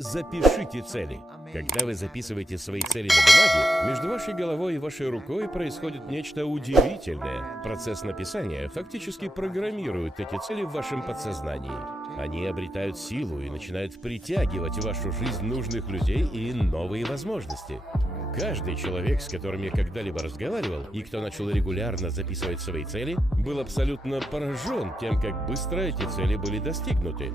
Запишите цели. Когда вы записываете свои цели на бумаге, между вашей головой и вашей рукой происходит нечто удивительное. Процесс написания фактически программирует эти цели в вашем подсознании. Они обретают силу и начинают притягивать в вашу жизнь нужных людей и новые возможности. Каждый человек, с которым я когда-либо разговаривал, и кто начал регулярно записывать свои цели, был абсолютно поражен тем, как быстро эти цели были достигнуты.